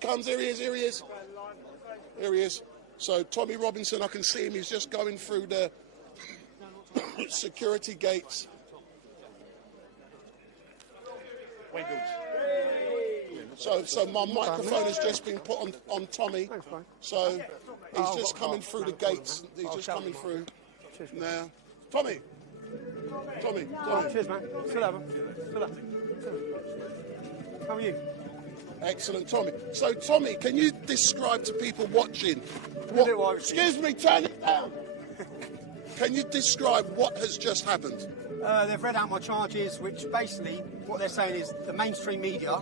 comes, here he is, here he is. Here he is. So Tommy Robinson, I can see him, he's just going through the security gates. So my microphone has just been put on Tommy. So he's just coming through the gates. He's just coming through now. Tommy. Cheers, man. Still have him. How are you? Excellent, Tommy. So, Tommy, can you describe to people watching... excuse me, turn it down. Can you describe what has just happened? They've read out my charges, which basically, what they're saying is the mainstream media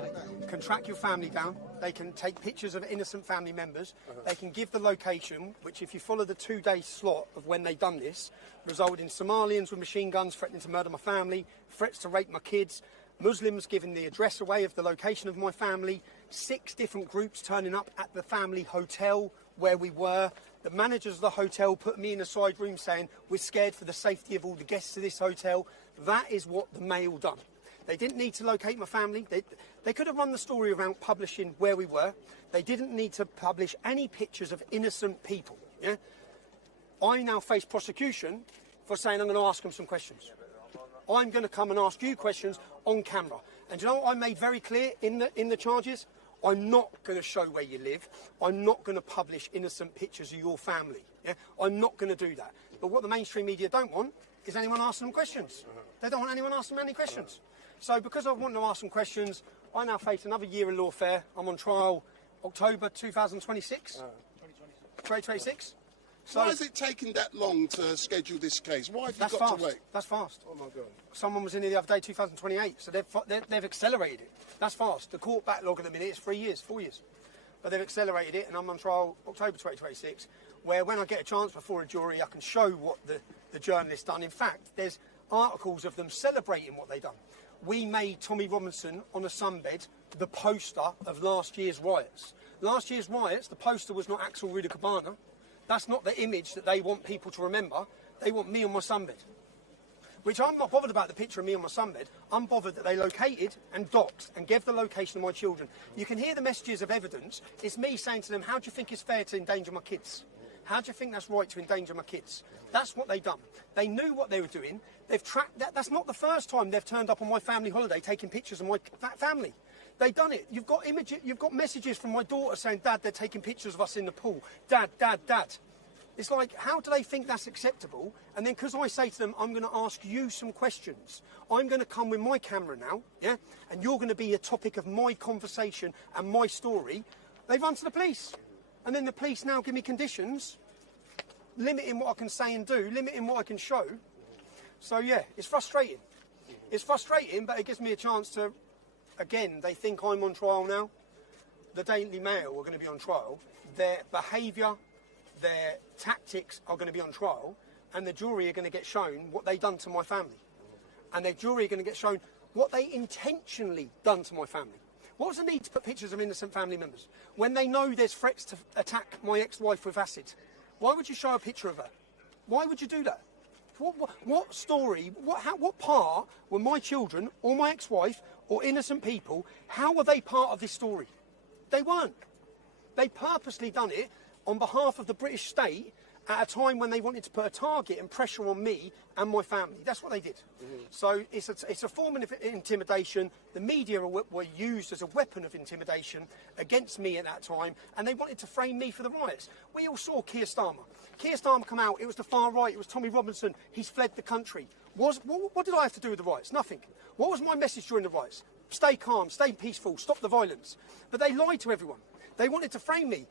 can track your family down. They can take pictures of innocent family members. They can give the location, which if you follow the 2-day slot of when they've done this, resulted in Somalians with machine guns threatening to murder my family, threats to rape my kids, Muslims giving the address away of the location of my family, 6 different groups turning up at the family hotel where we were. The managers of the hotel put me in a side room saying, we're scared for the safety of all the guests of this hotel. That is what the Mail done. They didn't need to locate my family. They could have run the story around publishing where we were. They didn't need to publish any pictures of innocent people. Yeah? I now face prosecution for saying I'm going to ask them some questions. I'm going to come and ask you questions on camera. And do you know what I made very clear in the charges? I'm not going to show where you live. I'm not going to publish innocent pictures of your family. Yeah? I'm not going to do that. But what the mainstream media don't want is anyone asking them questions. They don't want anyone asking them any questions. So because I want to ask some questions, I now face another year in lawfare. I'm on trial October 2026. 2026. So why is it taking that long to schedule this case? Why have you got to wait? That's fast. Oh, my God. Someone was in here the other day, 2028, so they've accelerated it. That's fast. The court backlog at the minute is 3 years, 4 years. But they've accelerated it, and I'm on trial October 2026, where when I get a chance before a jury, I can show what the journalist done. In fact, there's articles of them celebrating what they done. We made Tommy Robinson on a sunbed the poster of last year's riots. Last year's riots, the poster was not Axel Rudakabana. That's not the image that they want people to remember. They want me on my sunbed. Which I'm not bothered about the picture of me on my sunbed. I'm bothered that they located and doxed and gave the location of my children. You can hear the messages of evidence. It's me saying to them, how do you think it's fair to endanger my kids? How do you think that's right to endanger my kids? That's what they've done. They knew what they were doing. They've tracked that. That's not the first time they've turned up on my family holiday taking pictures of my family. They've done it. You've got images. You've got messages from my daughter saying, Dad, they're taking pictures of us in the pool. Dad, Dad, Dad. It's like, how do they think that's acceptable? And then because I say to them, I'm going to ask you some questions. I'm going to come with my camera now, yeah? And you're going to be a topic of my conversation and my story. They run to the police. And then the police now give me conditions, limiting what I can say and do, limiting what I can show. So, yeah, it's frustrating. It's frustrating, but it gives me a chance to, again, they think I'm on trial now. The Daily Mail are going to be on trial. Their behaviour, their tactics are going to be on trial, and the jury are going to get shown what they've done to my family. And the jury are going to get shown what they intentionally done to my family. What was the need to put pictures of innocent family members when they know there's threats to attack my ex-wife with acid? Why would you show a picture of her? Why would you do that? What story, what part were my children or my ex-wife or innocent people, how were they part of this story? They weren't. They purposely done it on behalf of the British state at a time when they wanted to put a target and pressure on me and my family. That's what they did. So it's a form of intimidation. The media were used as a weapon of intimidation against me at that time, and they wanted to frame me for the riots. We all saw Keir Starmer. Keir Starmer come out, it was the far right, it was Tommy Robinson, he's fled the country. What did I have to do with the riots? Nothing. What was my message during the riots? Stay calm, stay peaceful, stop the violence. But they lied to everyone. They wanted to frame me.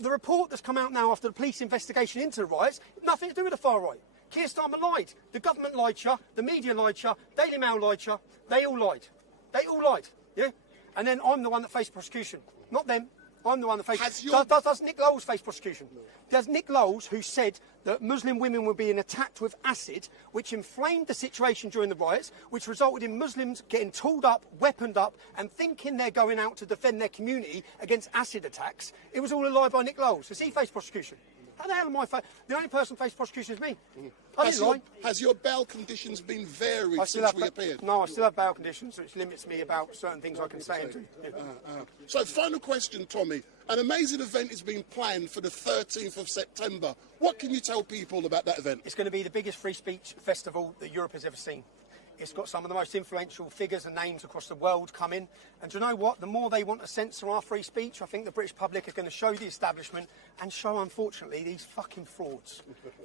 The report that's come out now after the police investigation into the riots, nothing to do with the far right. Keir Starmer lied. The government lied to you. The media lied to you. Daily Mail lied to you. They all lied. They all lied. Yeah? And then I'm the one that faced prosecution. Not them. I'm the one that faced... Does Nick Lowles face prosecution? There's Nick Lowles who said that Muslim women were being attacked with acid, which inflamed the situation during the riots, which resulted in Muslims getting tooled up, weaponed up, and thinking they're going out to defend their community against acid attacks. It was all a lie by Nick Lowles. Has he faced prosecution? Why the hell am I? The only person facing prosecution is me. I didn't lie. Has your bail conditions been varied since we appeared? No, I still have bail conditions, which limits me about certain things I can say and do. Yeah. So, final question, Tommy. An amazing event is being planned for the 13th of September. What can you tell people about that event? It's going to be the biggest free speech festival that Europe has ever seen. It's got some of the most influential figures and names across the world coming. And do you know what? The more they want to censor our free speech, I think the British public are going to show the establishment and show, unfortunately, these fucking frauds.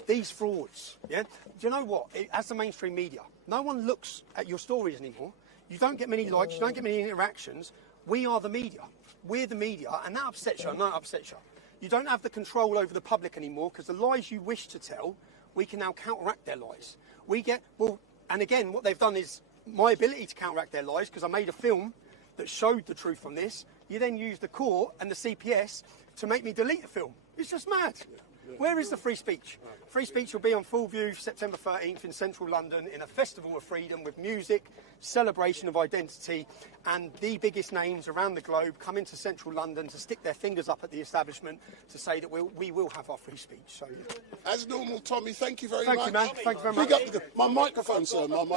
These frauds, yeah? Do you know what? As the mainstream media, no one looks at your stories anymore. You don't get many likes, you don't get many interactions. We are the media. We're the media, and that upsets you. I know it upsets you. You don't have the control over the public anymore because the lies you wish to tell, we can now counteract their lies. And again, what they've done is my ability to counteract their lies, because I made a film that showed the truth on this. You then use the court and the CPS to make me delete the film. It's just mad. Where is the free speech? Free speech will be on full view September 13th in central London in a festival of freedom with music, celebration of identity, and the biggest names around the globe come into central London to stick their fingers up at the establishment to say that we will have our free speech. So, as normal, Tommy, thank you very much. Thank you, man. Thank you very much. Big up my microphone, sir.